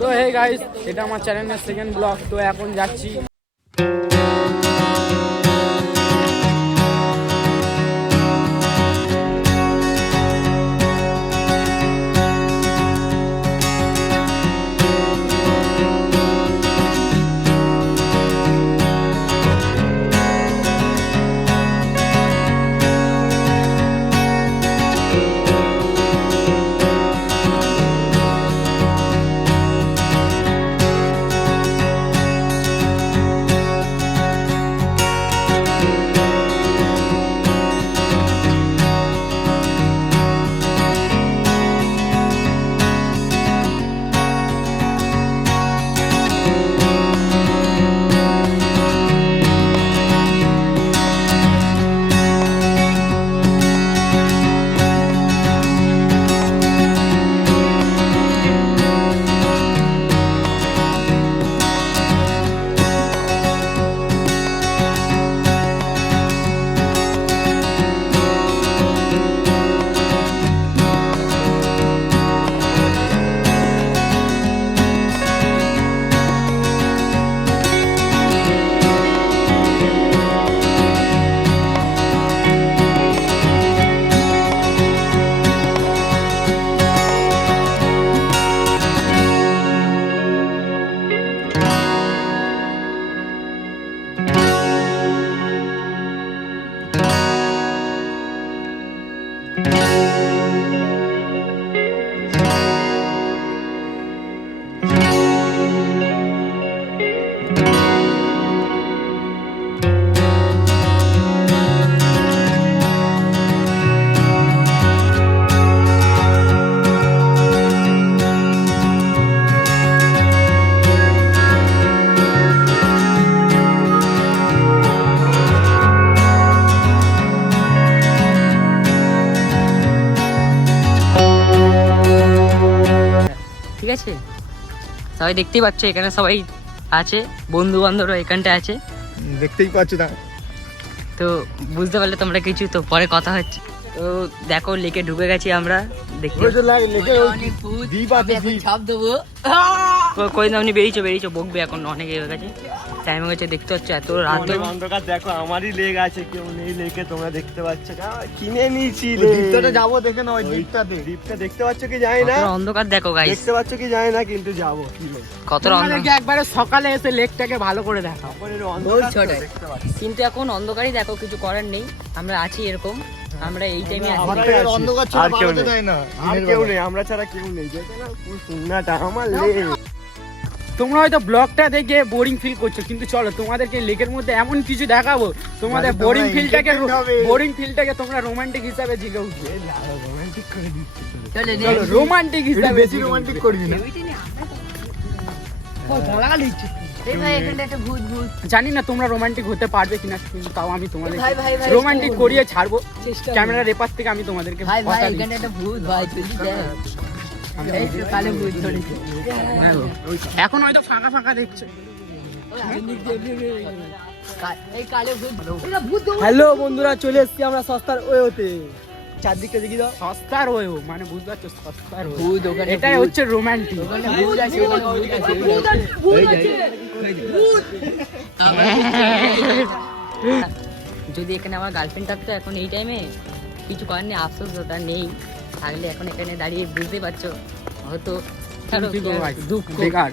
তো hey guys, এটা আমার চ্যানেলের সেকেন্ড ব্লগ। তো এখন যাচ্ছি ঠিক আছে। সবাই দেখতেই পাচ্ছ এখানে সবাই আছে, বন্ধু বান্ধবরা এখানটা আছে, দেখতেই পাচ্ছ না তো বুঝতে পারলে তোমরা কিছু। তো পরে কথা হচ্ছে। তো দেখো লেকে ঢুকে গেছি আমরা, দেখতে ছাপ দেবো। কই আপনি বেরিয়েছো বকবে, এখন অনেক হয়ে গেছে, টাইম হয়ে গেছে। দেখতে পাচ্ছ এত রাত অন্ধকার, দেখো আমারই লেগ আছে, কেউ নেই লেকে, তোমরা দেখতে পাচ্ছ। কিনে নিয়েছি দ্বীপটা, যাবো দেখে না, ওই দ্বীপটা দেখতে পাচ্ছ কি জানি না, অন্ধকার দেখো গাইস, দেখতে পাচ্ছ কি জানি না, কিন্তু যাবো কত একবারে সকালে এসে লেকটাকে ভালো করে দেখা। কিন্তু এখন অন্ধকারই দেখো, কিছু করার নেই, আমরা আছি এরকম। আমরা এই টাইমে অন্ধকার ছাড়া পালাতে যায় না, আর কেউ নেই, আমরা ছাড়া কেউ নেই। দেখো না সুন্নাটা আমার লেক। তোমরা হয়তো ব্লগটা দেখে বোরিং ফিল করছো, কিন্তু চলো তোমাদেরকে লেকের মধ্যে এমন কিছু দেখাবো, তোমাদের বোরিং ফিলটাকে তোমরা রোমান্টিক হিসাবে জিগে উঠবে। রোমান্টিক হিসাবে, বেশি রোমান্টিক করবি না। জানি না তোমরা রোমান্টিক হতে পারবে কিনা, কিন্তু তাও আমি তোমাদের রোমান্টিক করিয়ে ছাড়বো। ক্যামেরার এপার থেকে আমি তোমাদেরকে এখন হয়তো ফাঁকা ফাঁকা দেখছো। হ্যালো বন্ধুরা, চলে এসেছি আমরা সস্তার ওয়েতে। চারদিকটা দেখি দাও, সস্তার ওয়েও মানে বুঝতে পারছো, সস্তার ওয়ে, এটাই হচ্ছে রোমান্টিক। যদি এখানে আমার গার্লফ্রেন্ড থাকতো এখন এই টাইমে, কিছু করার নেই, আফসোস ওটা নেই, থাকলে এখন এখানে দাঁড়িয়ে বুঝতে পারছো হয়তো দুঃখ বেকার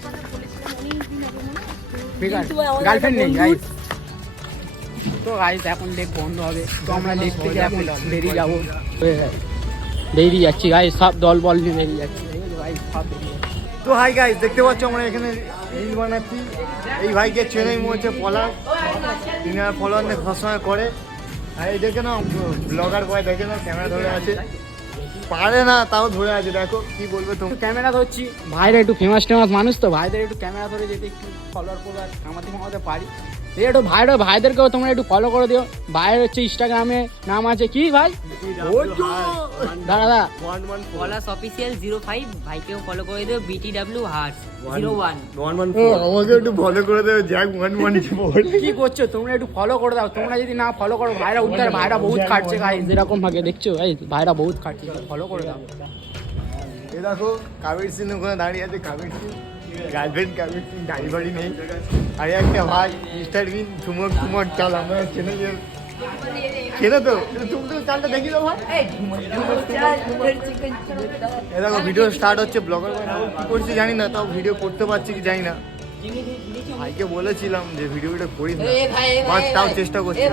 গার্লফ্রেন্ড নেই গাইস। তো গাইস এখন লেক বন্ধ হবে, তো আমরা লেক থেকে এখন বেরিয়ে যাবো, বেরিয়ে যাচ্ছি গাইস, সব দল বল নিয়ে বেরিয়ে যাচ্ছি। তো হাই গাইস, দেখতে পাচ্ছ আমরা এখানে রিল বানাচ্ছি। এই ভাইকে চেনে মনে হচ্ছে পলাশ, তিনি আর ফলোয়ারদের সবসময় করে। আর এই দেখে না ব্লগার বয়, দেখে না ক্যামেরা ধরে আছে, পারে না তাও ধরে আছে। দেখো কি বলবে তুমি, ক্যামেরা ধরছি, ভাইরা একটু ফেমাস মানুষ, তো ভাইদের একটু ক্যামেরা ধরে যেতে একটু ফলোয়ার কামাতে পারি। এই একটু ভাইদেরকেও তোমরা একটু ফলো করে দিও। ভাইয়ের হচ্ছে ইনস্টাগ্রামে নাম আছে কি ভাই, দাদা পলাশ অফিসিয়াল 05, ভাইকেও ফলো করে দিও, BTW হার্স 01। আমাকে একটু ফলো করে দেবে, জ্যাক 11। কি করছো তোমরা, একটু ফলো করে দাও। তোমরা যদি না ফলো করো, ভাইরা উদ্ধার, ভাইরা বহুত খাটছে গাইস, যেরকম ভাগে দেখছো গাইস, ভাইরা বহুত খাটছে, ফলো করে দাও। এ দেখো কাবির সিং ওখানে দাঁড়িয়ে আছে, কাবির সিং গার্লফ্রেন্ড, কাবির সিং গাড়ি বাড়ি নেই। আর একটা ভাই মিস্টার বিন ঝুমক ঝুমক চাল, আমরা চেনে যে চেনে তো তুমি চালটা দেখি তো ভাই। এ দেখো ভিডিও স্টার্ট হচ্ছে, ব্লগার ভাই কি করছি জানি না, তাও ভিডিও করতে পারছি কি জানি না। ভাইকে বলেছিলাম যে ভিডিওটা করিস না, বাট তাও চেষ্টা করছি।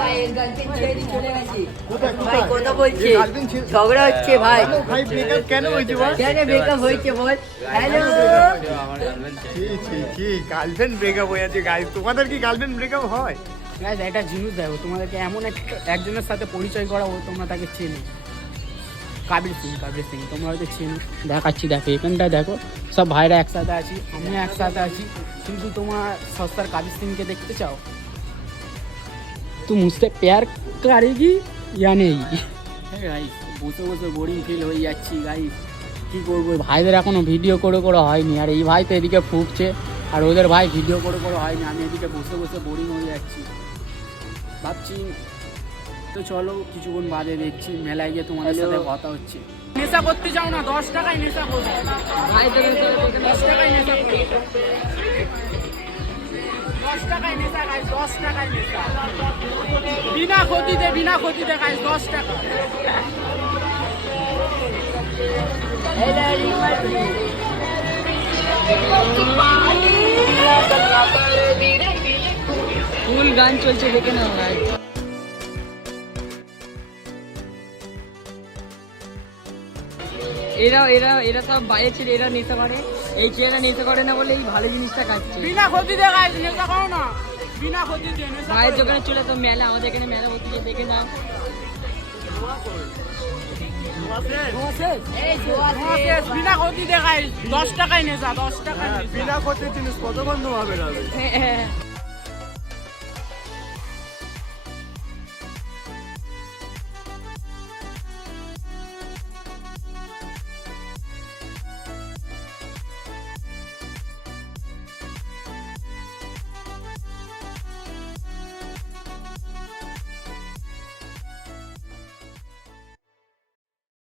কোথায় কোথায় কথা বলছে, গার্লফ্রেন্ড ছিল, ঝগড়া হচ্ছে ভাই। ভাই ব্রেকআপ কেন হয়েছে ভাই? কেন ব্রেকআপ হয়েছে বল? হ্যালো, কি গার্লফ্রেন্ড ব্রেকআপ হয়ে আছে গাইস? তোমাদের কি গার্লফ্রেন্ড ব্রেকআপ হয়? গাইজ একটা জিনিস দেখো, তোমাদেরকে এমন একজনের সাথে পরিচয় করাবো, তোমরা তাকে চেনো, কাবির সিং। কাবির সিং তোমরা হয়তো চেনো, দেখাচ্ছি দেখো এখানটা দেখো, সব ভাইরা একসাথে আছি, আমিও একসাথে আছি, কিন্তু তোমার সস্তার কাবির সিংকে দেখতে চাও? তুই মুঝसे प्यार करेगी या नहीं? গাইস বসে বসে বোরিং ফিল হয়ে যাচ্ছি গাইস, কী করবো, ভাইদের এখনো ভিডিও করে করে হয়নি, আর এই ভাই তো এদিকে ফুটছে, আর ওদের ভাই ভিডিও করে করে হয়নি, আমি এদিকে বসে বসে বোরিং হয়ে যাচ্ছি। ভাবছি তো চলো কিছুক্ষণ বাদে দেখছি, মেলায় গিয়ে তোমাদের সাথে কথা হচ্ছে। নেশা করতে যাও না, 10 টাকায় নেশা করো, 10 টাকায় নেশা করো, 10 টাকায় নেশা গাইস, 10 টাকায় নেশা, বিনা ক্ষতিতে গাইস, 10 টাকা। ফুল গান চলছে, দেখে নাও ভাই। এরা সব বাইরে ছিল, এরা নেশা করে, এই ছেলেরা নেশা করে না বলে এই ভালো জিনিসটা খাচ্ছে। বিনা ক্ষতিতে গাইস নেশা করো না, বিনা ক্ষতিতে নেশা করো। ভাইয়ের দোকানে চলে তো মেলা, আমাদের এখানে মেলা হচ্ছে, দেখে নাও। বিনা ক্ষতিতে গাইস, 10 টাকায় নেশা, 10 টাকায় নেশা। বিনা ক্ষতির জিনিস কতক্ষণ হবে না? হ্যাঁ